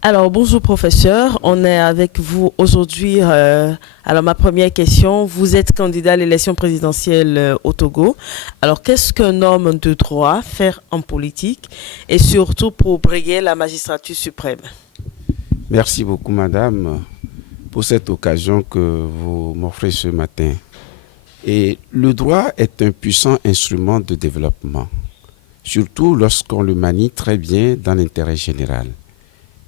Alors, bonjour professeur, on est avec vous aujourd'hui. Alors, ma première question, vous êtes candidat à l'élection présidentielle au Togo. Alors, qu'est-ce qu'un homme de droit fait en politique et surtout pour briguer la magistrature suprême? Merci beaucoup, madame, pour cette occasion que vous m'offrez ce matin. Et le droit est un puissant instrument de développement, surtout lorsqu'on le manie très bien dans l'intérêt général.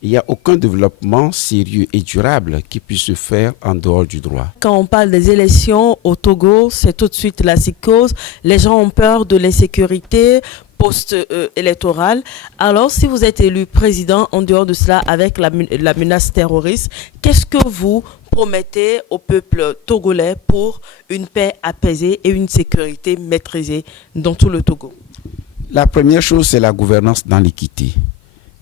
Il n'y a aucun développement sérieux et durable qui puisse se faire en dehors du droit. Quand on parle des élections au Togo, c'est tout de suite la psychose. Les gens ont peur de l'insécurité post-électorale. Alors, si vous êtes élu président, en dehors de cela, avec la menace terroriste, qu'est-ce que vous promettez au peuple togolais pour une paix apaisée et une sécurité maîtrisée dans tout le Togo? La première chose, c'est la gouvernance dans l'équité.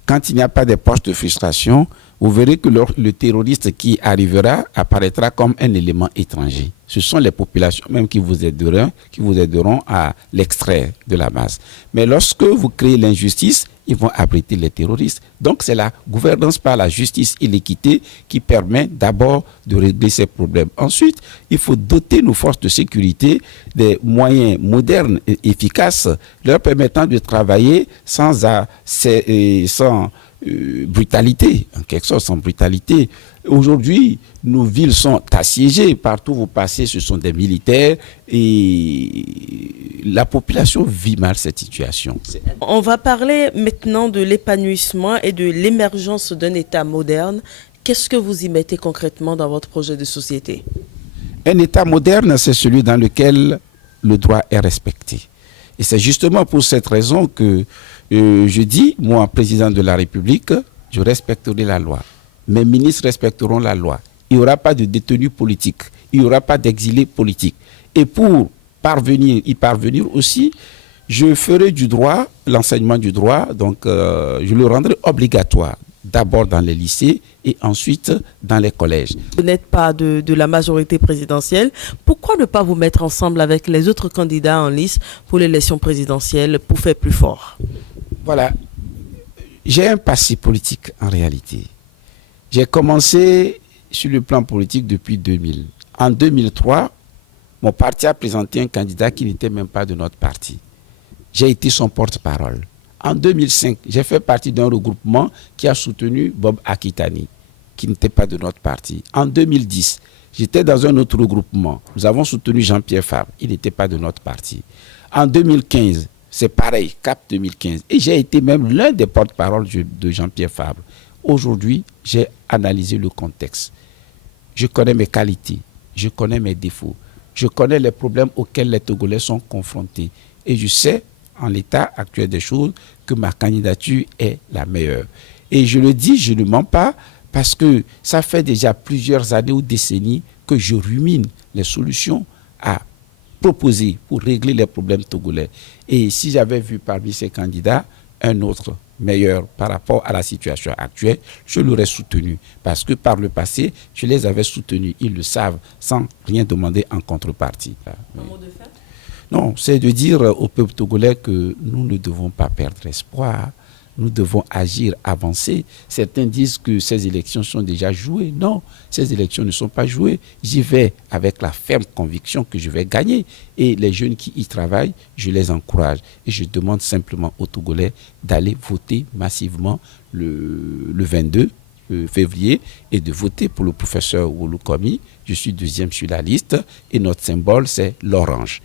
Quand il n'y a pas de poches de frustration, vous verrez que le terroriste qui arrivera apparaîtra comme un élément étranger. Ce sont les populations même qui vous aideront à l'extraire de la base. Mais lorsque vous créez l'injustice, ils vont abriter les terroristes. Donc c'est la gouvernance par la justice et l'équité qui permet d'abord de régler ces problèmes. Ensuite, il faut doter nos forces de sécurité des moyens modernes et efficaces leur permettant de travailler sans brutalité, en quelque sorte sans brutalité. Aujourd'hui, nos villes sont assiégées. Partout où vous passez, ce sont des militaires et la population vit mal cette situation. On va parler maintenant de l'épanouissement et de l'émergence d'un État moderne. Qu'est-ce que vous y mettez concrètement dans votre projet de société? Un État moderne, c'est celui dans lequel le droit est respecté. Et c'est justement pour cette raison que je dis, moi, président de la République, je respecterai la loi. Mes ministres respecteront la loi. Il n'y aura pas de détenus politiques. Il n'y aura pas d'exilés politiques. Et pour y parvenir aussi, je ferai du droit, l'enseignement du droit, donc je le rendrai obligatoire. D'abord dans les lycées et ensuite dans les collèges. Vous n'êtes pas de la majorité présidentielle. Pourquoi ne pas vous mettre ensemble avec les autres candidats en lice pour l'élection présidentielle pour faire plus fort? Voilà. J'ai un passé politique en réalité. J'ai commencé sur le plan politique depuis 2000. En 2003, mon parti a présenté un candidat qui n'était même pas de notre parti. J'ai été son porte-parole. En 2005, j'ai fait partie d'un regroupement qui a soutenu Bob Akitani, qui n'était pas de notre parti. En 2010, j'étais dans un autre regroupement. Nous avons soutenu Jean-Pierre Fabre. Il n'était pas de notre parti. En 2015, c'est pareil, CAP 2015. Et j'ai été même l'un des porte-parole de Jean-Pierre Fabre. Aujourd'hui, j'ai analysé le contexte. Je connais mes qualités, je connais mes défauts, je connais les problèmes auxquels les Togolais sont confrontés. Et je sais, en l'état actuel des choses, que ma candidature est la meilleure. Et je le dis, je ne mens pas, parce que ça fait déjà plusieurs années ou décennies que je rumine les solutions à proposer pour régler les problèmes togolais. Et si j'avais vu parmi ces candidats un autre meilleur par rapport à la situation actuelle, je l'aurais soutenu. Parce que par le passé, je les avais soutenus, ils le savent, sans rien demander en contrepartie. Un mot de fin? Non, c'est de dire au peuple togolais que nous ne devons pas perdre espoir. Nous devons agir, avancer. Certains disent que ces élections sont déjà jouées. Non, ces élections ne sont pas jouées. J'y vais avec la ferme conviction que je vais gagner. Et les jeunes qui y travaillent, je les encourage. Et je demande simplement aux Togolais d'aller voter massivement le 22 février et de voter pour le professeur Wolo Komi. Je suis deuxième sur la liste et notre symbole, c'est l'orange.